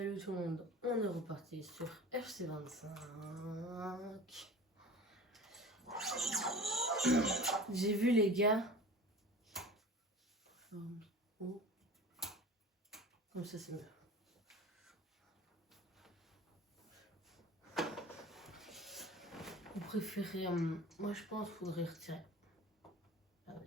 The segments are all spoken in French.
Salut tout le monde, on est reparti sur FC25. J'ai vu les gars. Oh. Comme ça c'est mieux. Vous préférez... moi je pense qu'il faudrait retirer. Regardez.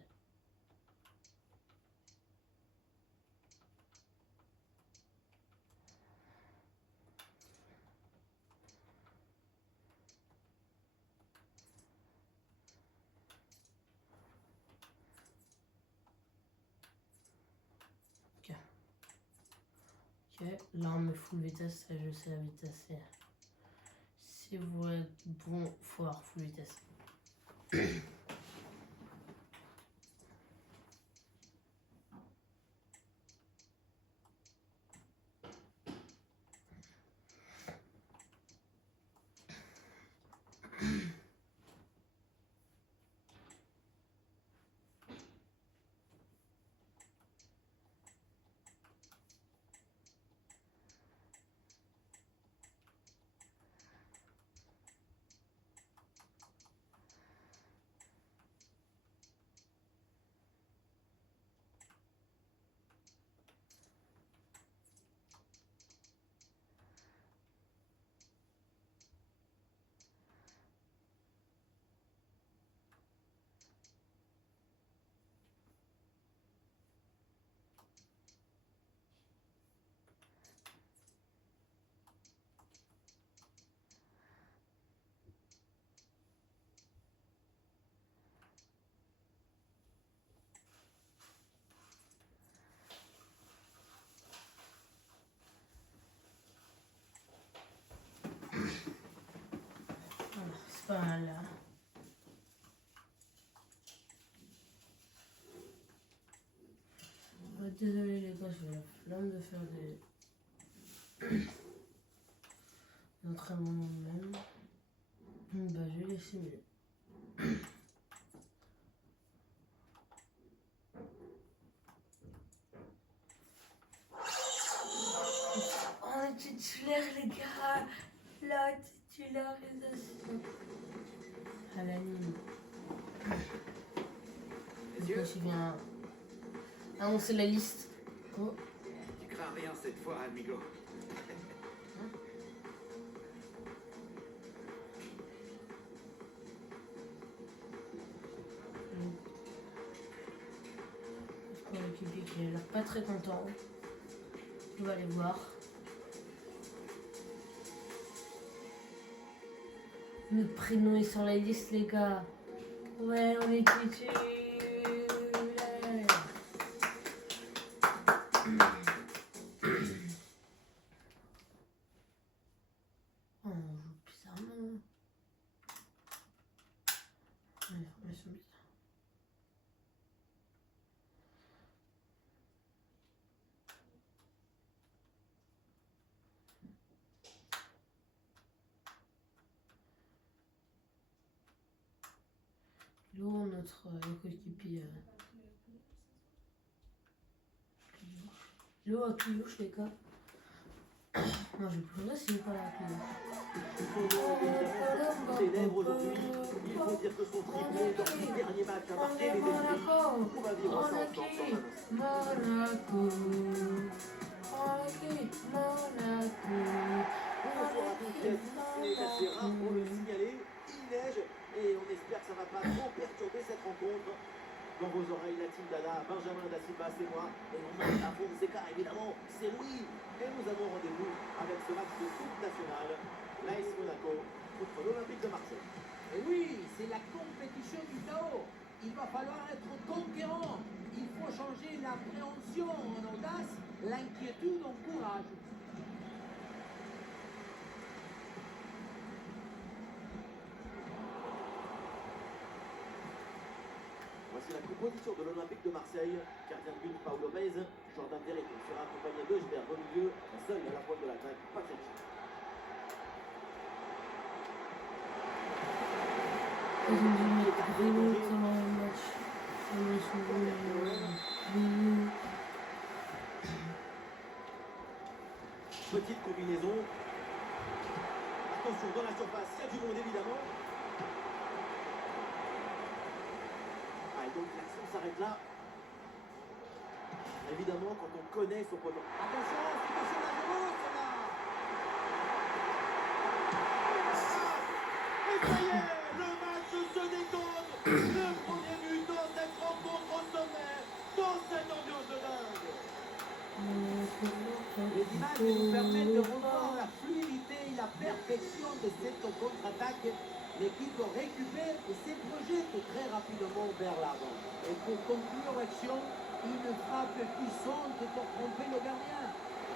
Ok, là on met full vitesse, ça je sais la vitesse. Si vous voulez être bon, il faut avoir full vitesse. C'est pas mal là. Désolé les gars, j'ai la flemme de faire des entraînements même. Bah je vais les simuler. On est titulaire les gars. La titularisation. À la ligne. Je viens annoncer la liste. Oh. Tu crains rien cette fois, amigo. Mon équipier qui a l'air pas très content. On va aller voir. Notre prénom est sur la liste les gars. Ouais, on est titulaire. Oh, on joue bizarrement. Ouais, formation bizarre. L'eau, notre coéquipier. L'eau à Toulouche, les gars. Moi, je pleurais s'il n'est pas là, Célèbre aujourd'hui, il faut dire que son triplé dans le dernier match a marqué les esprits. On va vivre ça ensemble dans un instant. Monaco. Bonsoir à tous et à tous, c'est assez rare pour le signaler. Il neige et on espère que ça ne va pas trop perturber cette rencontre. Dans vos oreilles, la team Dada, Benjamin Da Silva, c'est moi. Et on monte à fond, c'est car évidemment, c'est Louis. Et nous avons rendez-vous avec ce match de foot national. L'AS Monaco contre l'Olympique de Marseille. Et oui, c'est la compétition du chaos. Il va falloir être conquérant. Il faut changer l'appréhension en audace, l'inquiétude en courage. Voici la composition de l'Olympique de Marseille. Gardien de but, Paolo Lopez. Jordan Derek sera accompagné de Gilbert au milieu. Seul à la pointe de l'attaque, Patrick Schick. Ils ont dû mettre vélo pendant le match. petite combinaison. Attention, dans la surface, il y a du monde évidemment. Ah, et donc l'action s'arrête là. Évidemment, quand on connaît son potentiel. Attention, situation dangereuse là. Et ça y est, le match se décompte. Le premier but dans cette rencontre au sommet, dans cette ambiance de dingue. Les images nous permettent de revoir la fluidité et la perfection de cette contre-attaque. L'équipe récupère et se projette très rapidement vers l'avant. Et pour conclure l'action, une frappe puissante pour tromper le gardien.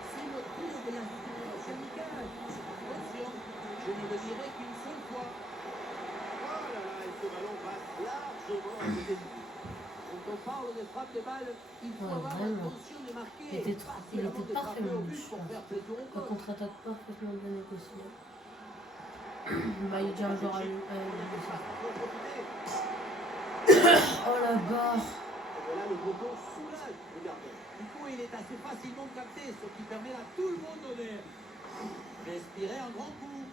C'est le tir de l'institution amicale. Attention, je ne le dirai qu'une seule fois. Oh là là, et ce ballon passe largement à côté du but. Quand on parle de frappe de balle, il faut Ouais, avoir vraiment. l'intention de marquer. Il était pas seulement de parfait, frapper au mon but but, pour je faire plaisir au La goal. contre-attaque parfaitement bien négociée. Bah, il dit un joueur à lui. Oh la barre. Et voilà, le poteau soulage le gardien. Du coup, il est assez facilement capté, ce qui permet à tout le monde de respirer un grand coup.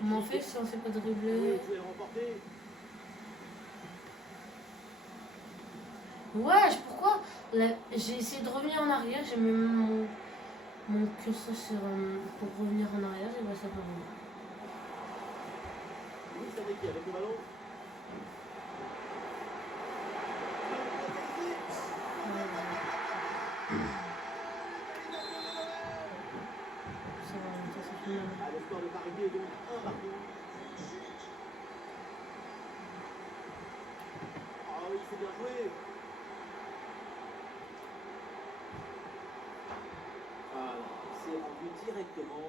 Comment on fait si on sait pas Oui, dribbler? tu es remporté. Wesh, pourquoi j'ai essayé de revenir en arrière, j'ai mis mon curseur sur, pour revenir en arrière, et bah ça va revenir. Oui, c'est qui avec le ballon. Ça va, ça fait mal. Ah, le score de Paris est donc 1 partout. Ah oui, c'est bien joué. Voilà, il s'est rendu directement.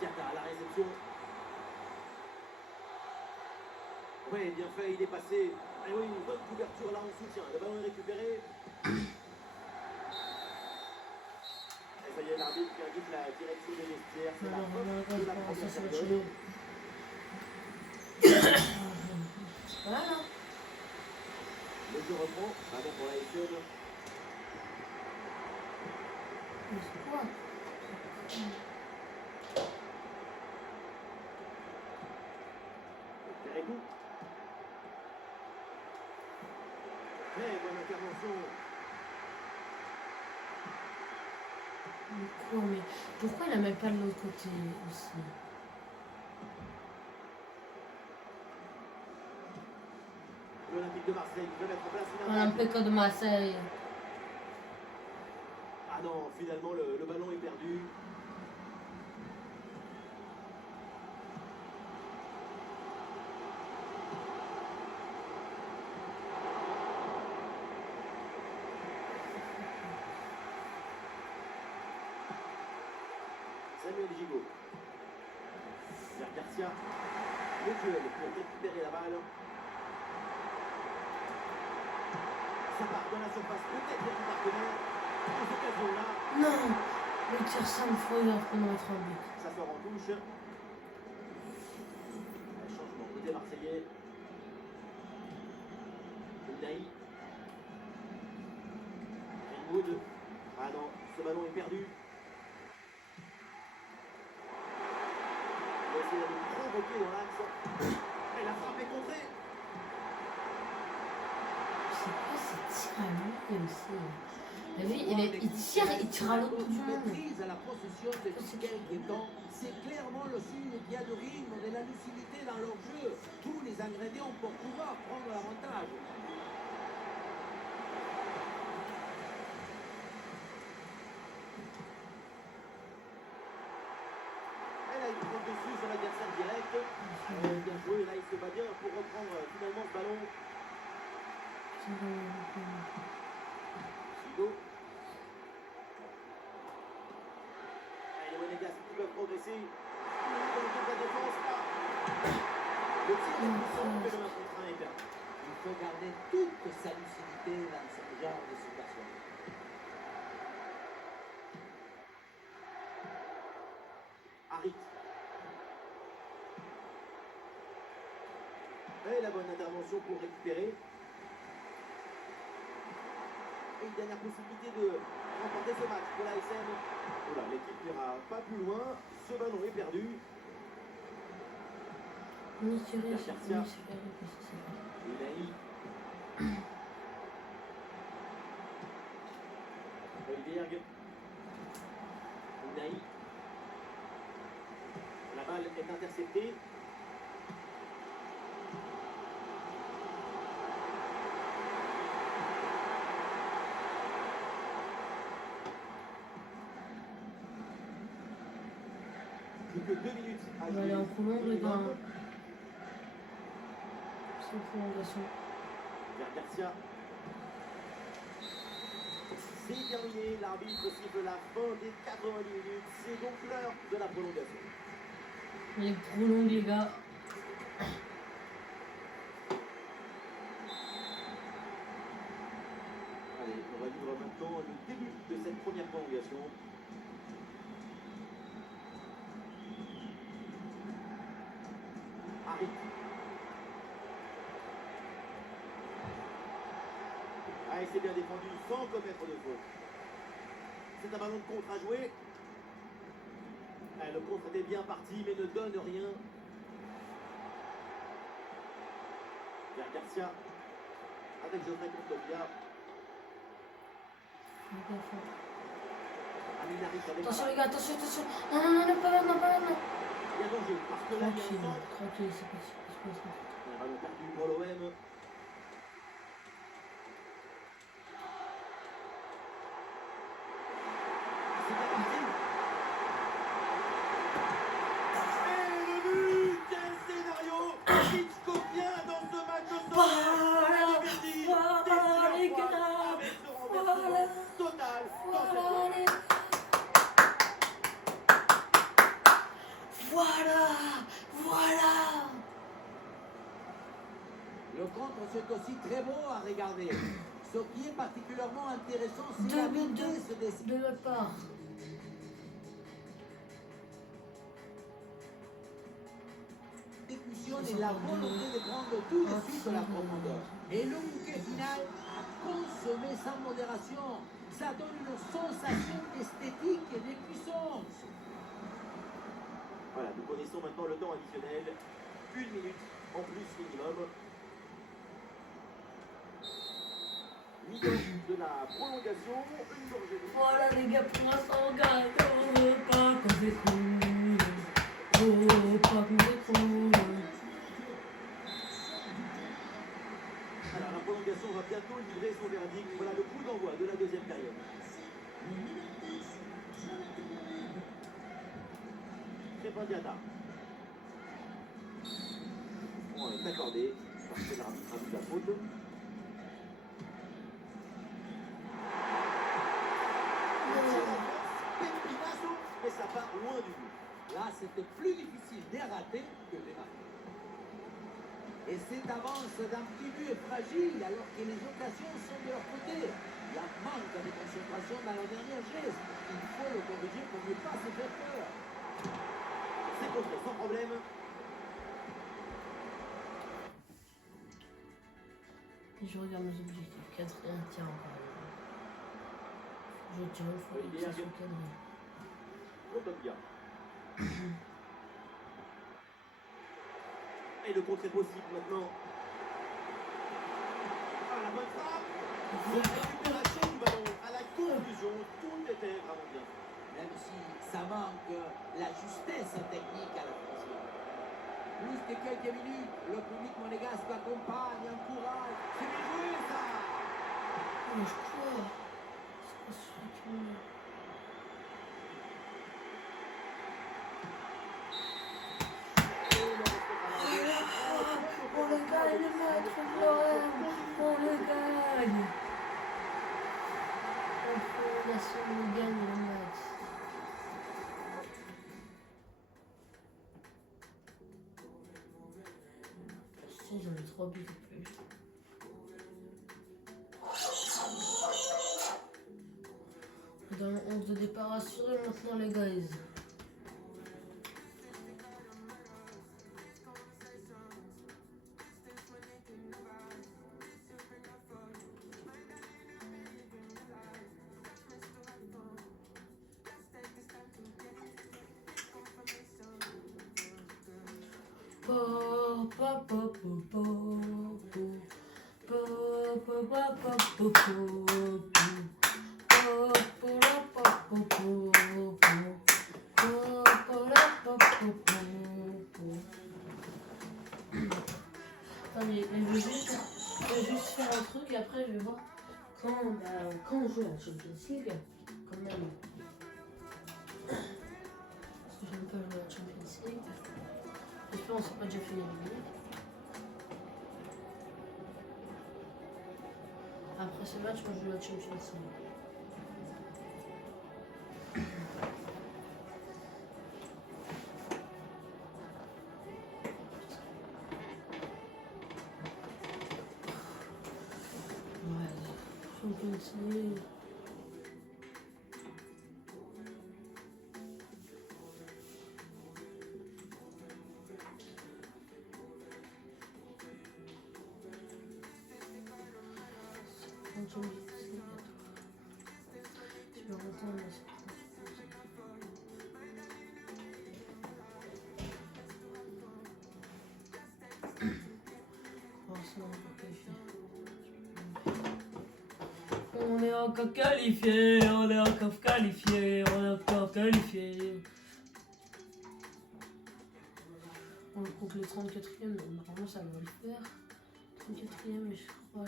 Tiaka à la réception. Ouais, bien fait, il est passé. Ah oui, une bonne couverture là en soutien. Le ballon est récupéré. Et ça y est, l'arbitre qui indique la direction des vestiaires. C'est la Alors, faute on de la va ça, première ça va période. Voilà. Le jeu reprend. Ballon pour la SN. Mais c'est quoi? Pérégou. Très bonne intervention. Mais quoi? Mais pourquoi il la met pas de l'autre côté aussi? L'Olympique de Marseille qui veut mettre en place une attaque. Olympique de Marseille. Ah non, finalement le ballon est perdu. Samuel Gigot. Vers Garcia. Le duel pour récupérer la balle. Ça part dans la surface, peut-être du partenaire. Dans cette occasion-là, Non, le tir 5 fois, il va prendre notre but. ça sort en touche. Changement côté marseillais. Naï. Greenwood. Ah non, ce ballon est perdu. Il va essayer de provoquer dans l'axe. Et la frappe est contrée. C'est quoi ce tir à l'autre aussi? La vie, il tire à l'autre bout du monde. Maîtrise à la possession depuis quelques temps. C'est clairement le signe qu'il y a du rythme, de la lucidité dans leur jeu. Tous les ingrédients pour pouvoir prendre l'avantage. Et là, il prend dessus son adversaire direct. Bien joué, là, il se bat bien pour reprendre finalement ce ballon. Gigot. Ah, les Monégasques qui peuvent progresser. Dans le de la défense. Le tir est puissant, mais le 1 contre 1 est perdu. Il faut garder toute sa lucidité dans ce genre de situation. Harit. Et la bonne intervention pour récupérer. Et une dernière possibilité de remporter ce match pour la SM. Voilà, l'équipe n'ira pas plus loin. Ce ballon est perdu. Nicolas, Garcia. c'est Unai. Højbjerg. Unai. La balle est interceptée. Plus que 2 minutes à On va aller jouer. en prolonge, les gars. Sans prolongation. Vers Garcia. C'est terminé, l'arbitre siffle la fin des 90 minutes. C'est donc l'heure de la prolongation. Les prolongues, les gars. Allez, on va vivre maintenant le début de cette première prolongation. Harit. Ah, il s'est bien défendu sans commettre de faute. C'est un ballon de contre à jouer. Ah, le contre était bien parti, mais ne donne rien. Vers Garcia. Avec Geoffrey Kondogbia. Aminarit avec Attention, la les gars, attention, attention. Non, non, non, non, pas maintenant, pas maintenant. Il y a danger, parce que là, il y a Tranquille, un centre. tranquille, c'est parti. C'est parti. Un ballon perdu pour l'OM. C'est bien parti. Et le but! Quel scénario hitchcockien dans ce match de Voilà, voilà, les gars. avec ce renversement total dans cette Voilà, les gars. Voilà, voilà. Le contre, c'est aussi très beau à regarder. Ce qui est particulièrement intéressant, c'est Deux la buts vitesse des de notre part. exécutions et la volonté de prendre tout de suite la profondeur. Et le bouquet final a consommé sans modération. Ça donne une sensation d'esthétique et de puissance. Voilà, nous connaissons maintenant le temps additionnel. 1 minute en plus minimum. Mi-temps de la prolongation. Une gorgée d'eau. Voilà, les gars, pour l'instant, on gagne. On veut pas qu'on s'écroule. Oh, pas qu'on s'écroule. Alors la prolongation va bientôt livrer son verdict. Voilà le coup d'envoi de la deuxième période. Crépin Diatta. On est accordé parce que l'arbitre a vu la faute. Pépinazo, mais ça part loin du but. Là, c'était plus difficile de rater que de marquer. Et cette avance d'un petit but est fragile alors que les occasions sont de leur côté. Il y a manque de concentration dans la dernière geste. Il faut le corriger pour ne pas se faire peur. C'est contré sans problème. Je regarde mes objectifs. 4 tiens encore. Je tiens, il faut que ça soit cadré. Kondogbia. Et le contre est possible maintenant. Ah, la bonne frappe. La récupération du ballon à la conclusion. Tout était vraiment bien. Même si ça manque la justesse technique à la franchise. Plus que quelques minutes, le public monégasque accompagne, encourage. C'est bien joué ça! Mais je crois. C'est pas celui qui me... On le gagne le match, on le gagne. En prolongation, on gagne le match. ils ont mis 3 buts de plus. Dans le 11 de départ assuré maintenant les guys. Attendez, je vais juste faire un truc et après je vais voir quand on joue à la Champions League, quand même. Parce que j'aime pas jouer à la Champions League. J'espère qu'on s'est pas déjà fait éliminer. Après ce match, on joue à la Champions League. Champions League. On est encore qualifié, on est encore qualifié, on est encore qualifié. On compte le 34e, donc normalement ça va le faire. 34e, mais je crois.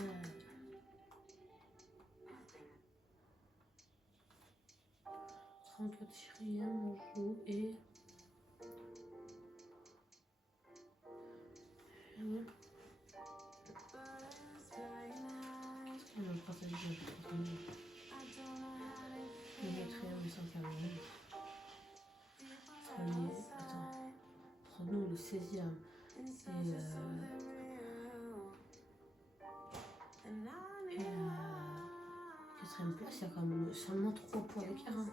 34e, on joue et. Ouais. On va partager le 4e et 5e. Entre nous, le 16e et la 4e place, il y a quand même seulement 3 points d'écart. Hein.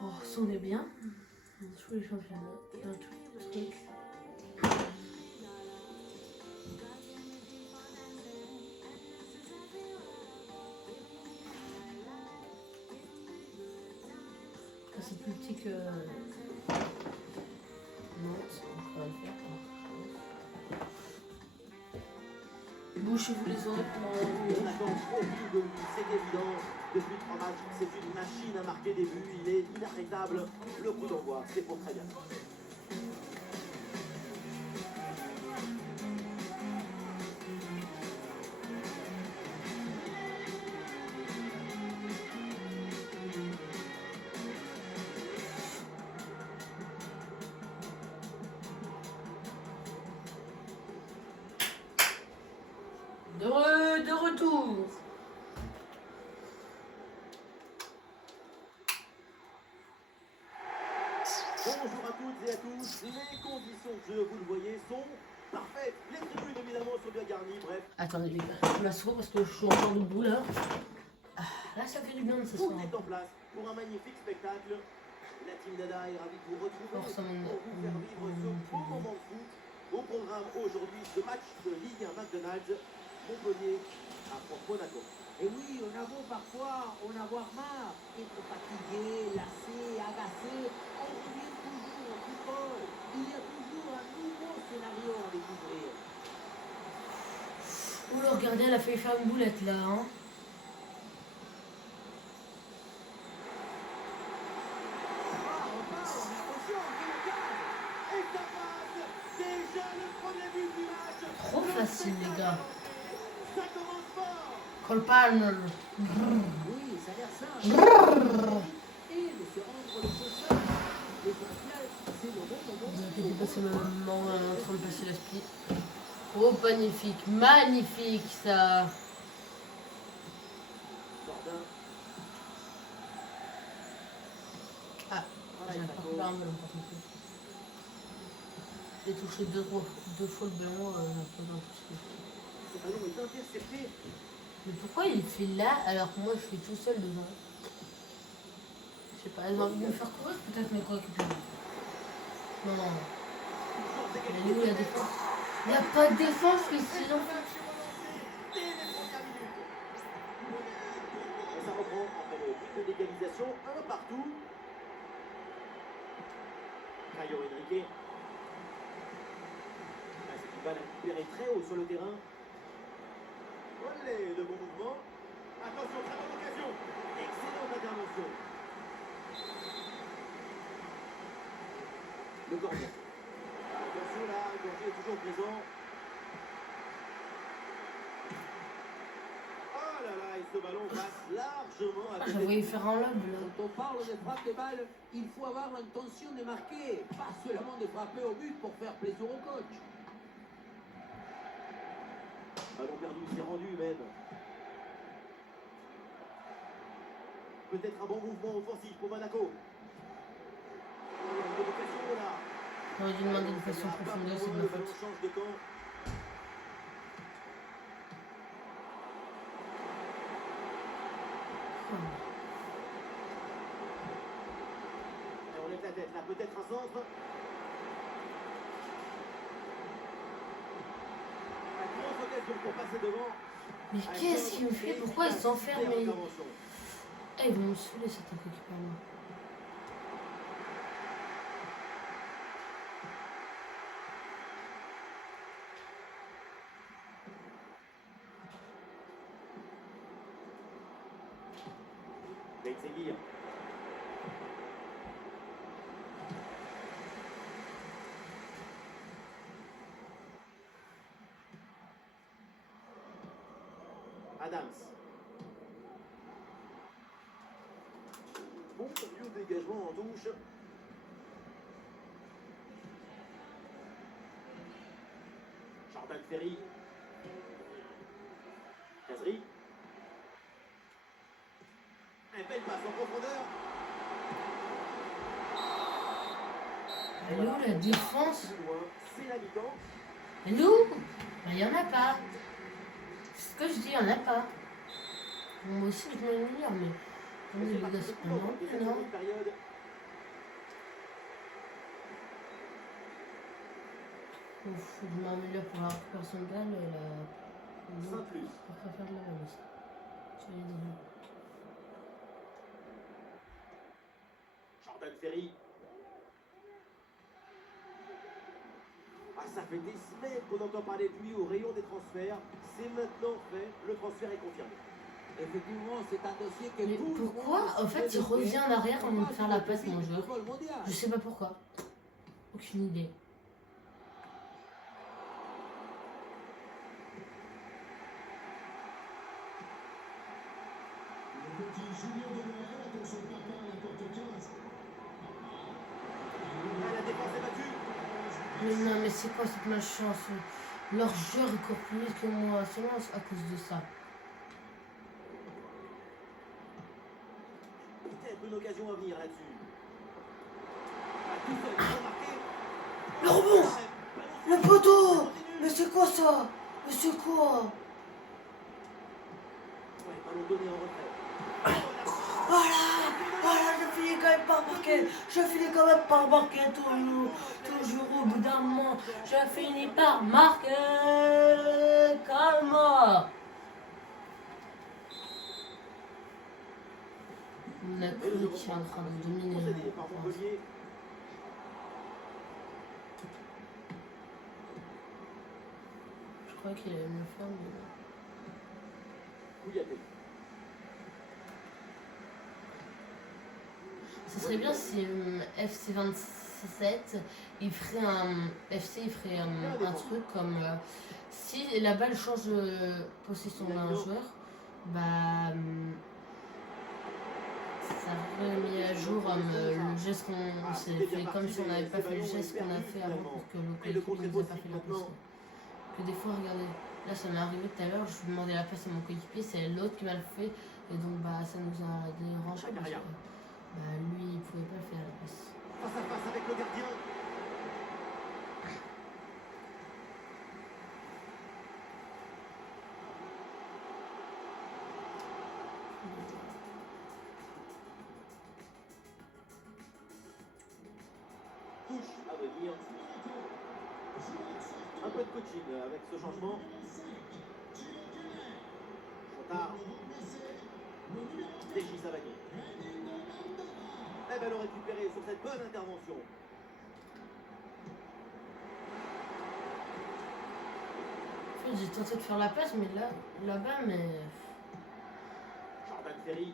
Oh, ça on est bien. Dans tous les championnats, dans tous les trucs. C'est plus petit que. Non, c'est encore à le faire. Bouchez-vous les oreilles pendant la On attend aucune de lui, c'est évident. Depuis 3 matchs, c'est une machine à marquer des buts. Il est inarrêtable. Le coup d'envoi, c'est pour très bien. De retour. Bonjour à toutes et à tous. Les conditions de jeu, vous le voyez, sont parfaites. Les tribunes, évidemment, sont bien garnies. Bref. Attendez, les gars, je m'assois parce que je suis encore debout là. Là, ça fait du bien de s'asseoir. Tout est en place pour un magnifique spectacle. La team Dada est ravie de vous retrouver pour vous faire vivre ce beau moment de foot. Au programme aujourd'hui, ce match de Ligue 1 McDonald's, Montpellier affronte Monaco. Et oui, on a beau parfois en avoir marre, être fatigué, lassé, agacé, on revient toujours au football. Il y a toujours un nouveau scénario à découvrir. Oh, le gardien, il a failli faire une boulette là, hein. Trop facile, les gars. Colpan. Oui, ça a l'air simple. Et de se rendre le possession. L'essentiel, c'est le bon moment. Ne vous inquiétez pas, c'est le moment où on est en train de passer l'esprit. Oh, magnifique, magnifique ça. Ah, Voilà, j'ai et pas ça coupé cause. un ballon par contre. J'ai touché deux fois le ballon, j'ai un peu dans tout ce qu'il fait. Ce ballon est intercepté. Mais pourquoi il fait là alors que moi je suis tout seul devant? Je sais pas, ils ont envie de me faire courir peut-être mes coéquipiers. Non, non, Une chance mais d'égalité. nous la défense. Il n'y a pas de défense, mais Et sinon. le match est relancé dès les premières minutes. Et ça reprend après le but d'égalisation, un partout. Caio Henrique. Ah, c'est une balle récupérée très haut sur le terrain. Olé, de bon mouvement. Attention, très bonne occasion. Excellente intervention. Le corner. Attention là, le danger est toujours présent. Oh là là, et ce ballon passe largement à Ah, côté. j'ai envoyé faire un lob là. Quand on parle de frappe de balle, il faut avoir l'intention de marquer, pas seulement de frapper au but pour faire plaisir au coach. Ballon perdu, c'est rendu même. Peut-être un bon mouvement offensif pour Monaco. Oh, il y a une occasion là. J'aurais dû demander une passion Ça n'ira pas profondeur, plus c'est de loin, ma le ballon faute. change de camp. Et on lève la tête là, peut-être un centre. La grosse occasion pour passer devant. Mais qu'est-ce qu'il me fait? Pourquoi il s'enferme? Super Eh, intervention. ils vont me saouler certains coéquipiers à moi. Beitseguir. Adams. Bon vieux dégagement en touche. Jordan Ferry. Kazri. Un bel passe en profondeur. Elle est où la défense? Plus loin, c'est la mi-temps. Elle est où? Il n'y en a pas. C'est ce que je dis, il n'y en a pas. Bon, moi aussi je vais me lire, mais. Mais Oui, c'est les parti gars, c'est pas de cette non. seconde période. Faut que je m'améliore pour la récupération de balle. La... Saint-Plus. Je préfère faire de la remise. Tu vas les donner. Jordan Ferry. Ah, ça fait des semaines qu'on entend parler de lui au rayon des transferts. C'est maintenant fait. Le transfert est confirmé. Effectivement, c'est un dossier que Mais tout le pourquoi, monde en fait, il revient en arrière avant de faire la passe, mon joueur? Je sais pas pourquoi. Aucune idée. Ah, la défense est battue. Mais non, mais c'est quoi cette malchance? Leur joueur est encore plus vite que moi, seulement à cause de ça. Peut-être une occasion à venir là-dessus. Ah, tout seul, remarqué. Le rebond! Le poteau! Mais c'est quoi ça? Mais c'est quoi? Ouais, ballon donné en retrait. Voilà! Voilà, je finis quand même par marquer! Je finis quand même par marquer toujours! Toujours au bout d'un moment, je finis par marquer! Calme-moi! On a Et le cru jeu qui est en reprend. train de dominer. Concédé par Montpellier. Je crois qu'il allait me le faire, mais non. Kouyaté. Ce serait bien si FC 27 il ferait un truc comme si la balle change de possession d'un joueur, bah ça remet à jour le geste qu'on s'est fait comme si on n'avait pas fait le geste qu'on a fait avant pour que le coéquipier nous ait pas fait la passe. Que des fois, regardez, là ça m'est arrivé tout à l'heure, je demandais la passe à mon coéquipier, c'est l'autre qui m'a le fait et donc bah ça nous a dérangé parce que Bah lui, il pouvait pas le faire à la passe. Face à face avec le gardien. Touche à venir. Un peu de coaching avec ce changement. Chotard. Régis Savagny. Eh ballon récupéré sur cette bonne intervention. En fait, j'ai tenté de faire la passe, mais là-bas, mais... Jordan Ferry.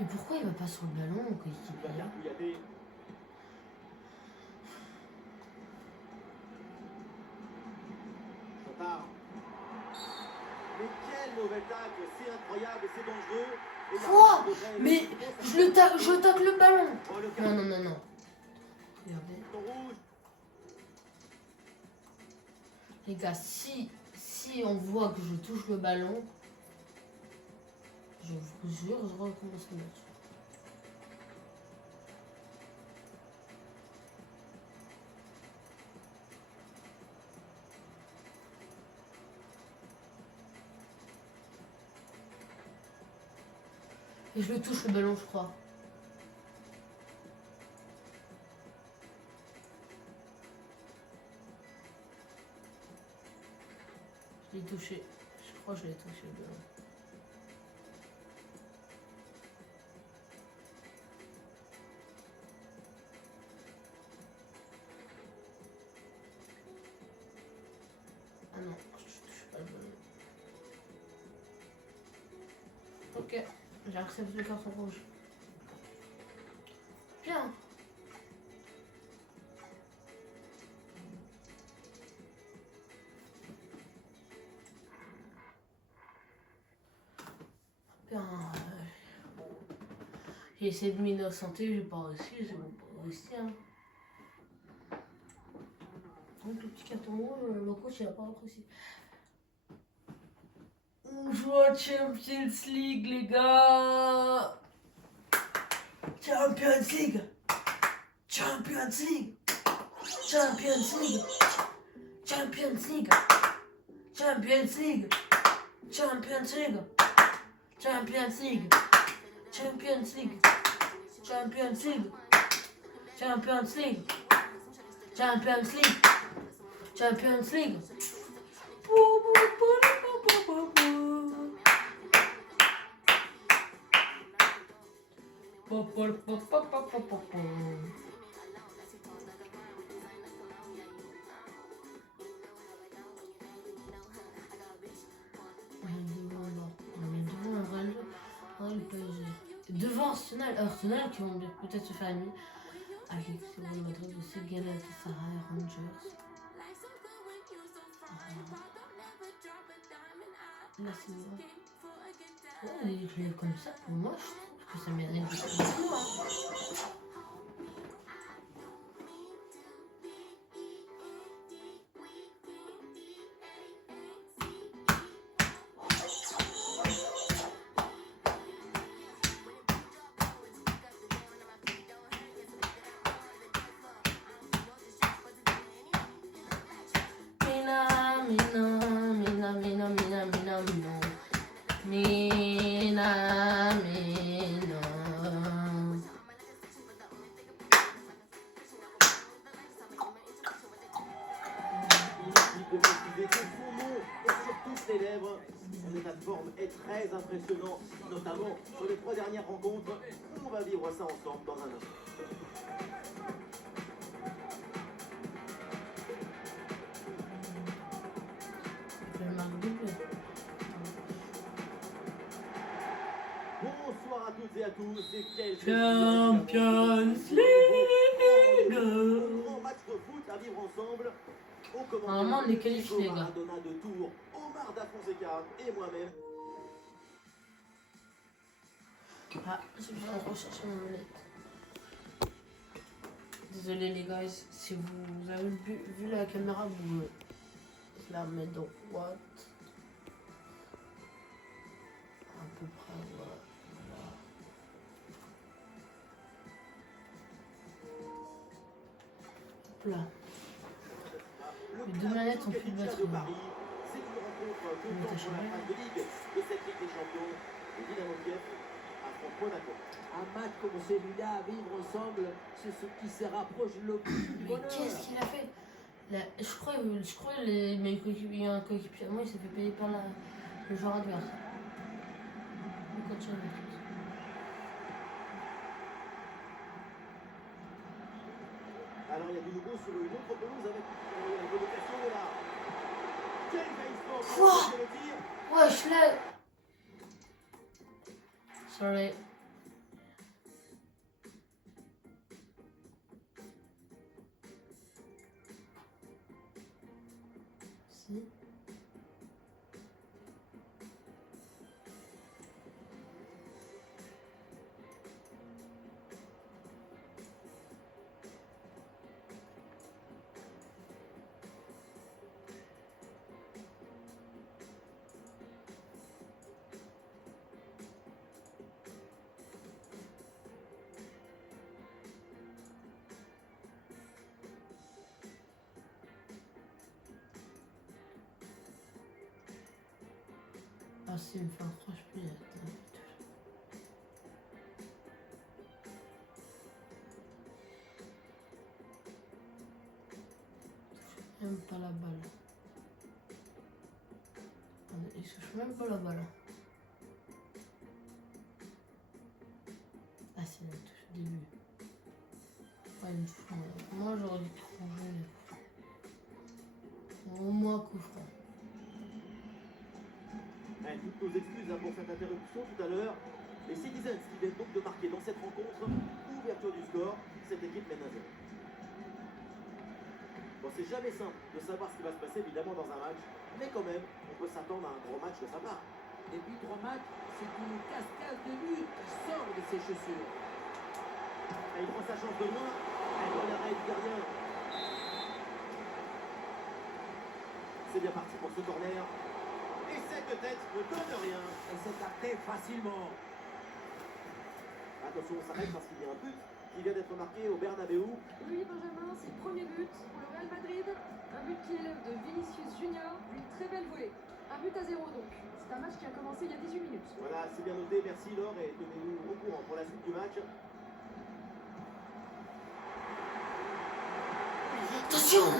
Mais pourquoi il va pas sur le ballon, mon Il va coéquipier? faire Kouyaté. Chotard. Mais quel mauvais tacle, c'est incroyable, c'est dangereux. Et il y a Quoi? pas de vrai, Mais je tacle le ballon. Non. Regardez. carton rouge. Les gars, si on voit que je touche le ballon, je vous jure, je recommence le match. Et je le touche le ballon, je crois. Je l'ai touché. Je crois que je l'ai touché le ballon. Ah non, je touche pas le ballon. Ok, j'ai accepté le carton rouge. Bien. Bien. J'ai essayé de m'innocenter, j'ai pas réussi, j'ai pas réussi. Hein. Donc le petit carton rouge, le coach il a pas apprécié. On joue à Champions League, les gars. Champions League. Champions League. Champions League. Champions League. Champions League. Champions League. Champions League. Champions League. Champions League. Champions League. Champions League. Champions League. Devant Arsenal qui vont peut-être se faire nuit avec le Madrid aussi, Galatasaray, Rangers. Là c'est bon. Ouais, je l'ai comme ça, pour moi je trouve que ça mérite beaucoup. Hein. Son état de forme est très impressionnant, notamment sur les 3 dernières rencontres. On va vivre ça ensemble dans un instant. Bonsoir à toutes et à tous, c'est quel Champions League. Grand match de foot à vivre ensemble. Normalement, on est qualifiés, les gars. Maradona de Tours, Omar Da Fonseca et moi-même. Ah, j'ai besoin de rechercher mon lunette. Désolé les gars, si vous avez vu la caméra, vous la mettez droite. À peu près, voilà. là. Le Les deux manettes ont plus de Classico batterie. de Paris, c'est une rencontre Mais comptant t'as pour la changé. phase de ligue de cette Ligue des Champions. Le Dynamo Kiev affronte Monaco. Un match comme celui-là à vivre ensemble, c'est ce qui se rapproche le plus du Mais bonheur. qu'est-ce qu'il a fait je crois mes coéquipiers, un coéquipier à moi, il s'est fait payer par le joueur adverse. Le coach adverse. Alors il y a du nouveau sur une autre pelouse avec la colocation de là. Quel baseball Quoi? pour le tir. Wesh, là. Sorry. Si. Ah si, il me fait un franche-pied. Même pas la balle. Attendez, il touche même pas la balle. Ah si, il touche au début. Ouais, il me touche. Moi j'aurais dû changer. Au moins coup franc. Toutes nos excuses pour cette interruption tout à l'heure. Les Citizens qui viennent donc de marquer dans cette rencontre, ouverture du score, cette équipe mène à 0. Bon, c'est jamais simple de savoir ce qui va se passer évidemment dans un match, mais quand même, on peut s'attendre à un gros match de sa part. Depuis 3 matchs, c'est une cascade de buts qui sort de ses chaussures. Et il prend sa chance de loin, elle doit l'arrêt du gardien. C'est bien parti pour ce corner. Et cette tête ne donne rien. Et c'est capté facilement. Attention, on s'arrête parce qu'il y a un but qui vient d'être marqué au Bernabeu. Oui, Benjamin, c'est le premier but pour le Real Madrid. Un but qui élève de Vinicius Junior, une très belle volée. Un but à 0 donc. C'est un match qui a commencé il y a 18 minutes. Voilà, c'est bien noté. Merci Laure et tenez-nous au courant pour la suite du match. Attention!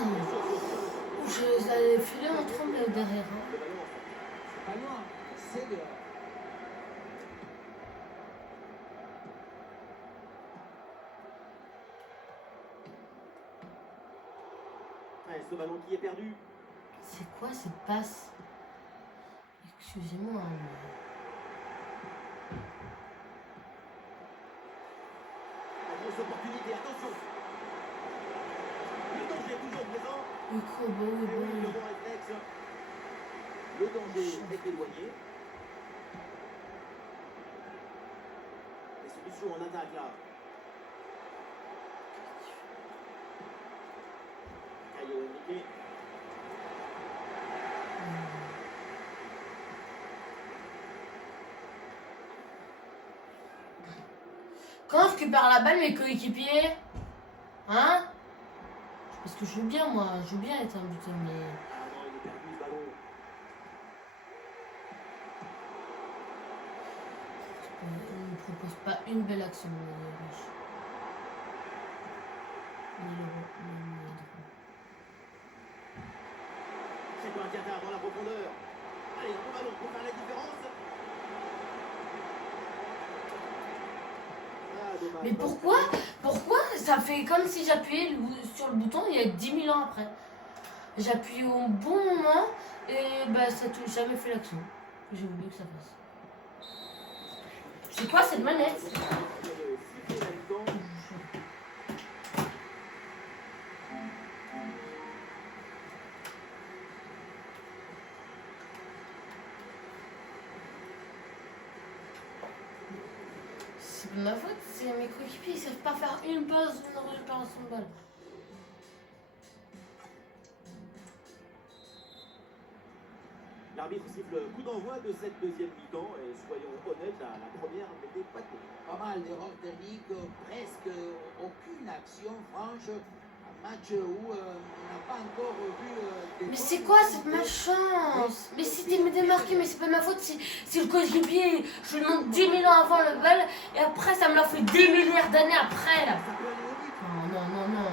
Ça a filé en tremble derrière. Hein. Le ballon en fait. C'est pas loin, c'est dehors. Ouais, ce ballon qui est perdu. C'est quoi cette passe? Excusez-moi. La grosse opportunité, attention. Le danger est toujours présent. Le combo Et est oui, le bon. bon réflexe. Le danger est éloigné. Les solutions en attaque là. Caio Henrique. Quand je récupère la balle, mes coéquipiers, hein? Parce que je veux bien, moi, je veux bien être un buteur, mais Ah non, il est perdu ce ballon. on ne me propose pas une belle action. C'est pas un Diata dans la profondeur. Allez, un bon ballon pour faire la différence. Ah, dommage. Mais pourquoi ça fait comme si j'appuyais sur le bouton il y a 10 000 ans après? J'appuie au bon moment et bah ça n'a jamais fait l'action. J'ai oublié que ça passe. C'est quoi cette manette? C'est de ma faute, c'est mes coéquipiers, ils savent pas faire une passe d'une récupération de balle. L'arbitre siffle coup d'envoi de cette deuxième mi-temps et soyons honnêtes, la première n'était pas terrible. Pas mal d'erreurs techniques, presque aucune action franche, Match où on n'a pas encore vu. Mais c'est quoi cette malchance? Mais si t'es démarqué, mais c'est pas ma faute si le coéquipier, je lui demande 10 000 ans avant le balle et après ça me l'a fait 10 milliards d'années après là. Ça peut aller au but. Non, non, non, non.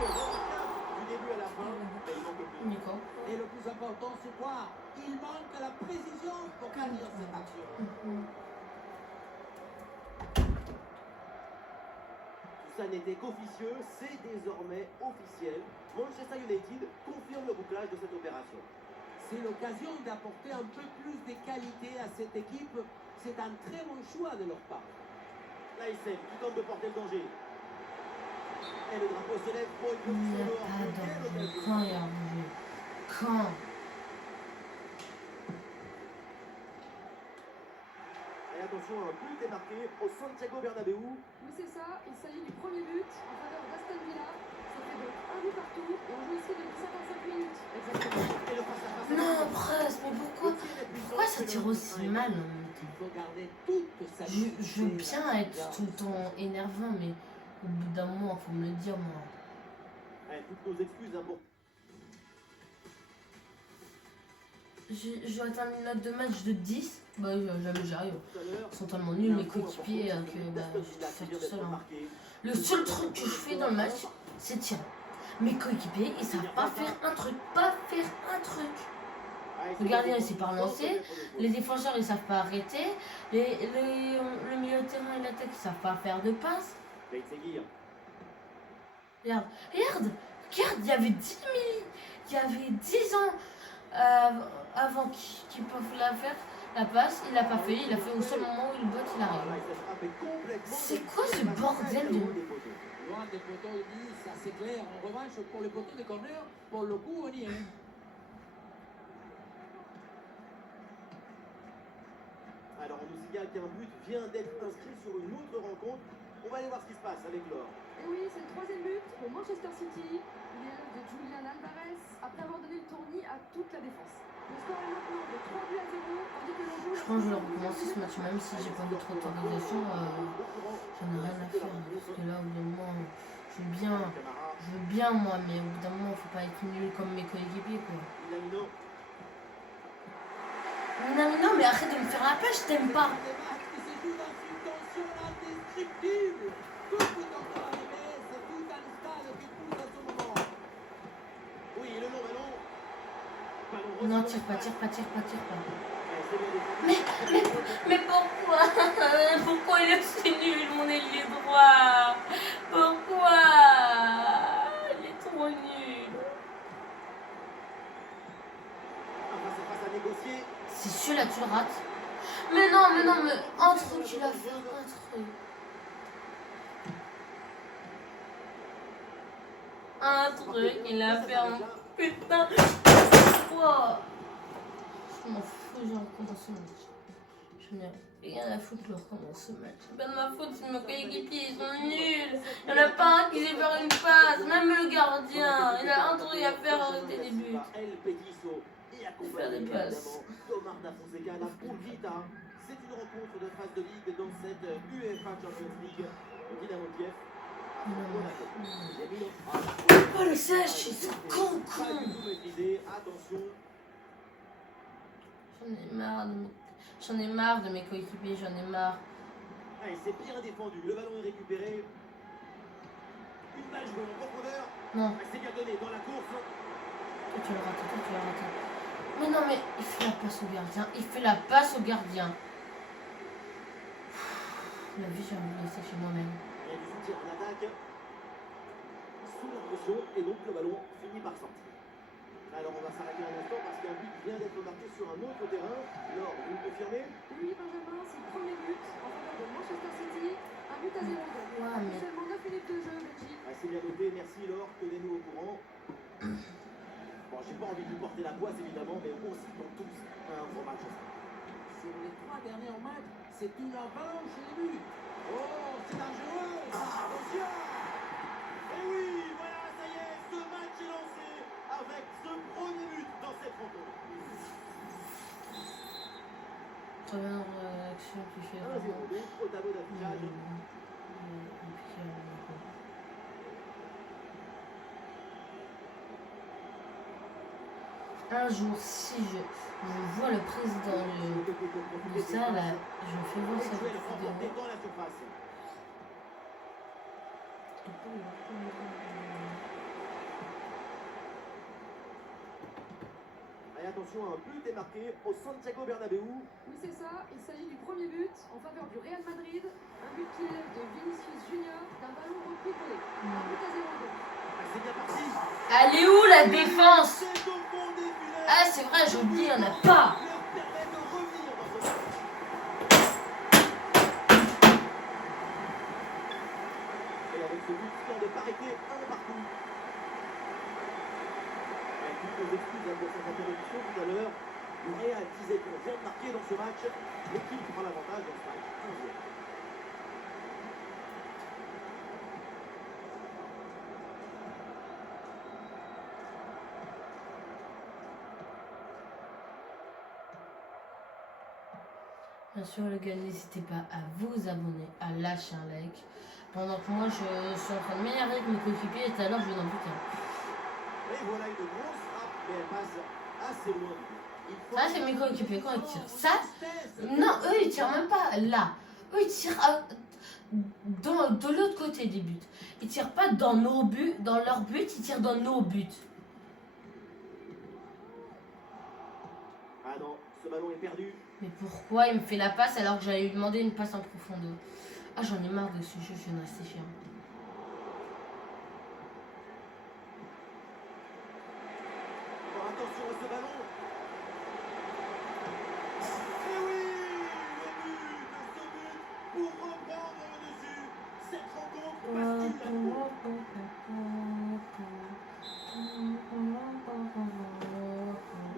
L'action remarquable du début à la fin. Et il manque plus. Nico. Et le plus important, c'est quoi? Il manque la précision pour finir cette action. Tout ça n'était qu'officieux, c'est désormais officiel. Manchester United confirme le bouclage de cette opération. C'est l'occasion d'apporter un peu plus de qualité à cette équipe. C'est un très bon choix de leur part. L'ASM qui tente de porter le danger. Et le drapeau se lève pour une Il n'y position a de pas hors-jeu. Quelle danger. occasion. Quand il y a un danger? Quand? Et attention, un but est marqué au Santiago Bernabéu. Oui, c'est ça. Il s'agit du premier but en faveur d'Aston Villa. Ça fait donc un but partout et on joue ici depuis 55 minutes. Exactement. Et le face-à-face. Non, presque, mais pourquoi ça tire aussi mal en même temps? Il faut garder toute sa Je veux bien être tout le temps énervant, mais au bout d'un moment, faut me le dire, moi. Ouais, toutes nos excuses hein, pour Je vais atteindre une note de match de 10. Bah, jamais j'y arrive. tout à l'heure. Ils sont tellement nuls, mes coéquipiers, que bah, je vais tout faire tout seul. Hein. Le seul truc que je fais dans le match, c'est tirer. Mes coéquipiers, ils savent pas faire un truc. Pas faire un truc. Le gardien, il sait pas relancer. Les défenseurs, ils savent pas arrêter. Le milieu de terrain et l'attaque, ils savent pas faire de passe. Regarde, regarde, regarde, il y avait 10 000, il y avait 10 ans avant qu'il peuvent la faire, la passe, il l'a pas fait, il a fait au seul moment où il botte, il arrive. C'est quoi ce bordel de... Loin des poteaux de 10, ça c'est clair. En revanche, pour les poteaux de corner, pour le coup, on y est. Alors on nous signale qu'un but vient d'être inscrit sur une autre rencontre. On va aller voir ce qui se passe avec l'or. Et oui, c'est le troisième but pour Manchester City. Il est l'œuvre de Julian Alvarez après avoir donné le tournis à toute la défense. Le score est maintenant de 3 buts à 0, tandis que le jeu... Je pense que je vais recommencer ce match, même si j'ai pas d'autre autorisation, j'en ai rien à faire. Parce que là, au bout d'un moment, je veux bien moi, mais au bout d'un moment, faut pas être nul comme mes coéquipiers, quoi. Non, mais arrête de me faire la pêche, je t'aime pas. Des matchs qui se jouent dans une tension indescriptible. Tout peut encore arriver, c'est tout un stade qui pousse à ce moment. Oui, le long ballon. Non, tire pas. Mais Mais pourquoi? Pourquoi il est si nul, mon ailier droit? Pourquoi? Il est trop nul. face à négocier. C'est sûr, là, tu le rates. Mais non, un truc, il a fait un truc. Un truc, il a fait un putain. Wow. Je m'en fous, j'ai recommencé ce match. Je n'ai rien à foutre de recommencer ce match. C'est pas de ma faute si mes coéquipiers ils sont nuls. Il n'y en a pas un qui sait faire une passe, même le gardien. Il a un truc à faire arrêter des buts. Faire des passes. Omar Da Fonseca, la Pulvita. C'est une rencontre de phase de ligue dans cette UEFA Champions League. Le Dynamo Kiev. Oh le sèche, c'est con. Attention. J'en ai marre de mes coéquipiers, j'en ai marre. Allez, c'est bien défendu. Le ballon est récupéré. Une balle jouée en profondeur. Non. C'est bien donné dans la course. Toi tu l'as raté. Mais non, mais il fait la passe au gardien. La vie, j'ai envie de laisser chez moi-même. Et du soutien en attaque. Sous la pression. Et donc le ballon finit par sortir. Alors on va s'arrêter un instant parce qu'un but vient d'être marqué sur un autre terrain. Laure, vous le confirmez? Oui, Benjamin, c'est le premier but en faveur de Manchester City. Un but à 0 donc. Ouais, mais... Seulement 9 minutes de jeu, Belgique. Ah, c'est bien noté, merci Laure, tenez-nous au courant. Bon, j'ai pas envie de vous porter la poisse évidemment, mais on s'y tend tous à un gros match. Sur les 3 derniers matchs, c'est une avalanche de buts. Oh, c'est dangereux, ça, attention. Et oui, voilà, ça y est, ce match est lancé avec ce premier but dans cette rencontre. Très bien l'action qui fait 1-0 donc au tableau d'affichage. Un jour, si je vois le président de ça, là, je fais voir cette vidéo. Dans la surface. Et attention, un but est marqué au Santiago Bernabéu. Oui, c'est ça. Il s'agit du premier but en faveur du Real Madrid. Un but qui élève de Vinicius Junior d'un ballon repris volé. Un but à 0 donc. C'est bien parti. Elle est où la défense? C'est au fond des filets. Ah, c'est vrai, j'ai oublié, on n'a pas. Leur permet de revenir dans ce match. Et avec ce but, score de parité, un partout. Et toutes nos excuses pour cette interruption tout à l'heure. Le Real disait qu'on vient de marquer dans ce match. L'équipe prend l'avantage dans ce match 1-0. Bien sûr, les gars, n'hésitez pas à vous abonner, à lâcher un like. Pendant que moi, je suis en train de m'énerver avec mes coéquipiers et tout à l'heure, je vais dans le putain. Et voilà une grosse frappe, mais elle passe assez loin. Ça, c'est mes coéquipiers quand ils tirent. Ça, non, eux, ils tirent même pas là. Eux, ils tirent de l'autre côté des buts. Ils tirent pas dans nos buts, dans leurs buts, ils tirent dans nos buts. Ah non, ce ballon est perdu. Mais pourquoi il me fait la passe alors que j'allais lui demander une passe en profondeur? Ah, j'en ai marre de ce jeu, je viens de rester fier. Alors attention à ce ballon. Et oui, le but de ce but pour reprendre le dessus. Cette rencontre le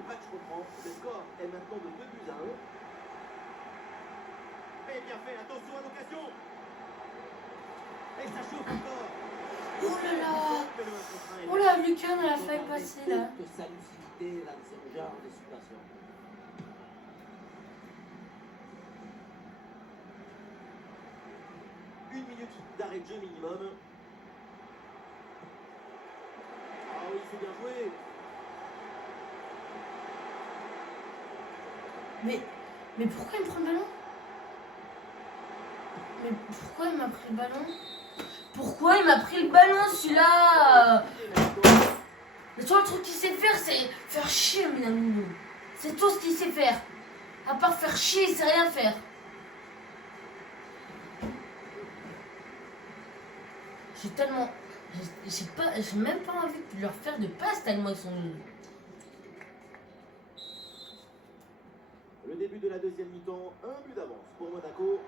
match reprend. Le score est maintenant de 2-1. Et bien fait, attention à l'occasion. Et ça chauffe encore. Oh là là! Mais le 1-1 est Oh là, Lucas, on l'a fait passer là. De sa lucidité dans ce genre de situation. Une minute d'arrêt de jeu minimum. Ah oui, c'est bien joué. Mais pourquoi il me prend le ballon? Mais pourquoi il m'a pris le ballon? Pourquoi il m'a pris le ballon celui-là? Le seul truc qu'il sait faire, c'est faire chier, Minamino. C'est tout ce qu'il sait faire. À part faire chier, il sait rien faire. J'ai tellement... J'ai même pas envie de leur faire de passe tellement ils sont nuls. Le début de la deuxième mi-temps, un but d'avance pour Monaco.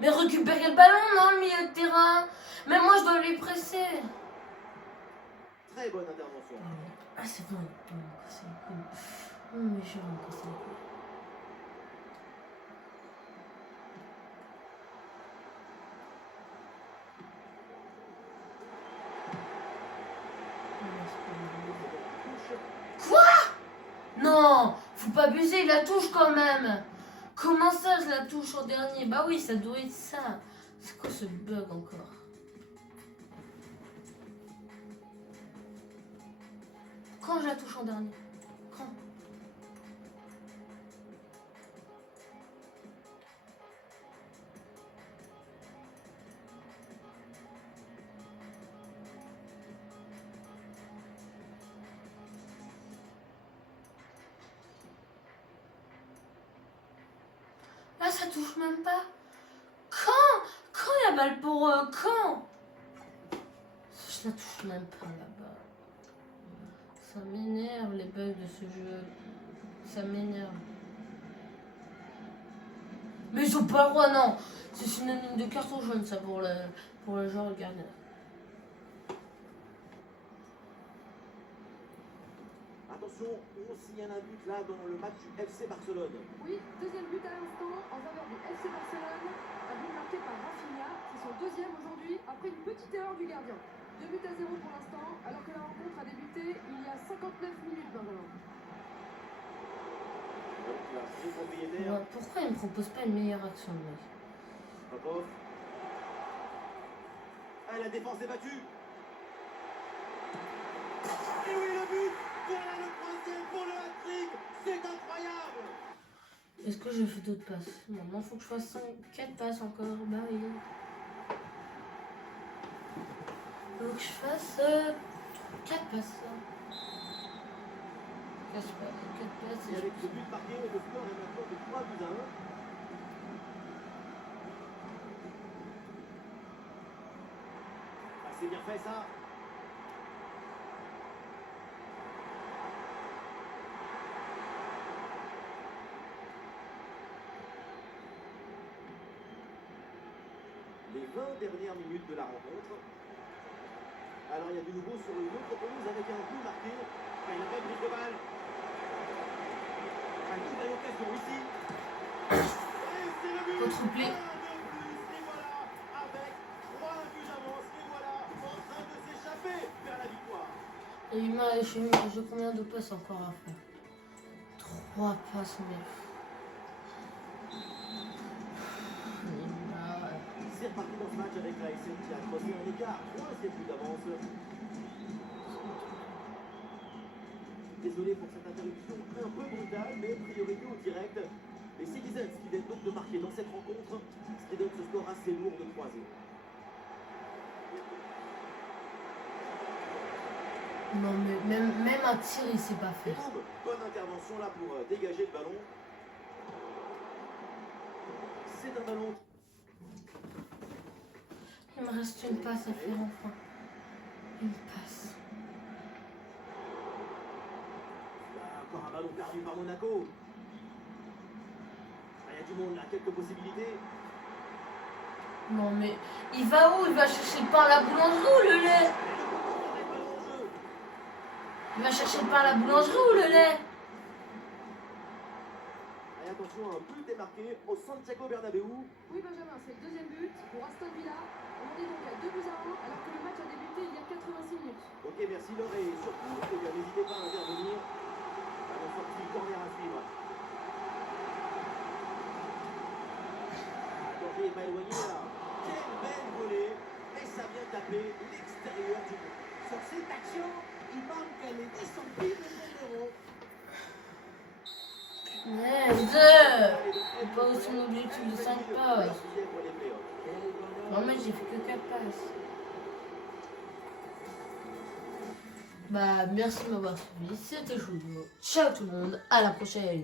Mais récupérer le ballon, non, le milieu de terrain. Mais moi, je dois lui presser. Très bonne intervention. Ah, c'est bon, il va me casser les couilles. Mais je vais me casser les couilles. Non, faut pas abuser, il la touche quand même. Comment ça, je la touche en dernier? Bah oui, ça doit être ça. C'est quoi ce bug encore? Quand je la touche en dernier? Quand? Là, ça touche même pas. Quand il y a balle pour eux? Quand? Je la touche même pas là-bas. Ça m'énerve les bugs de ce jeu. Ça m'énerve. Mais ils ont pas le droit, non. C'est synonyme de carton jaune, ça, pour le genre de gardien. Attention, on signale un but là dans le match du FC Barcelone. Oui, deuxième but à l'instant en faveur du FC Barcelone. Un but marqué par Rafinha. C'est son deuxième aujourd'hui après une petite erreur du gardien. 2 buts à 0 pour l'instant, alors que la rencontre a débuté il y a 59 minutes, Benjamin. Donc là, c'est propriétaire. Ouais, pourquoi il me propose pas une meilleure action, le mec? Petrov. Ah, la défense est battue. Et oui, le but. Voilà le troisième pour le hat-trick. C'est incroyable. Est-ce que j'ai fait d'autres passes? Maintenant, il faut que je fasse 4 passes encore. Bah oui. Faut que je fasse 4 passes. 4 passes. Et avec ce but marqué, le score est maintenant de 3-1. Ah, c'est bien fait ça. Les 20 dernières minutes de la rencontre. Alors il y a du nouveau sur une autre pelouse avec un but marqué. Ah, il n'a pas de prise de balle. Ah, une belle occasion ici. Et c'est le but. Quadruplé. Un de plus. Et voilà, avec 3 buts d'avance. Et voilà, en train de s'échapper vers la victoire. Et j'ai combien de passes encore à faire? 3 passes, mais. C'est reparti dans ce match avec la SM qui a creusé un écart. 3e but d'avance. Désolé pour cette interruption un peu brutale, mais priorité au direct. Les Citizens qui viennent donc de marquer dans cette rencontre, ce qui donne ce score assez lourd de 3-0. Non, mais même un tir, il sait pas Et faire. boum, bonne intervention là pour dégager le ballon. C'est un ballon. Il me reste une passe à faire enfin. Une passe. Encore un ballon perdu par Monaco. Il y a du monde là, quelques possibilités. Non, mais il va où? Il va chercher le pain à la boulangerie ou le lait? Il va chercher le pain à la boulangerie ou le lait? Et attention, un but est marqué au Santiago Bernabéu. Oui, Benjamin, c'est le deuxième but pour Aston Villa. On est donc à 2 buts à 1 alors que le match a débuté il y a 86 minutes. Ok, merci Laure et surtout, n'hésitez pas à intervenir. Ballon sorti, corner à suivre. Danger n'est pas éloigné là. Quelle belle volée. Et ça vient taper l'extérieur du but. Sur cette action, il manque les 10 centimes d'euros. Merde! C'est pas aussi mon objectif de 5 passes. Non, mais j'ai fait que 4 passes. Bah, merci de m'avoir suivi. C'était Jojo. Ciao tout le monde. À la prochaine.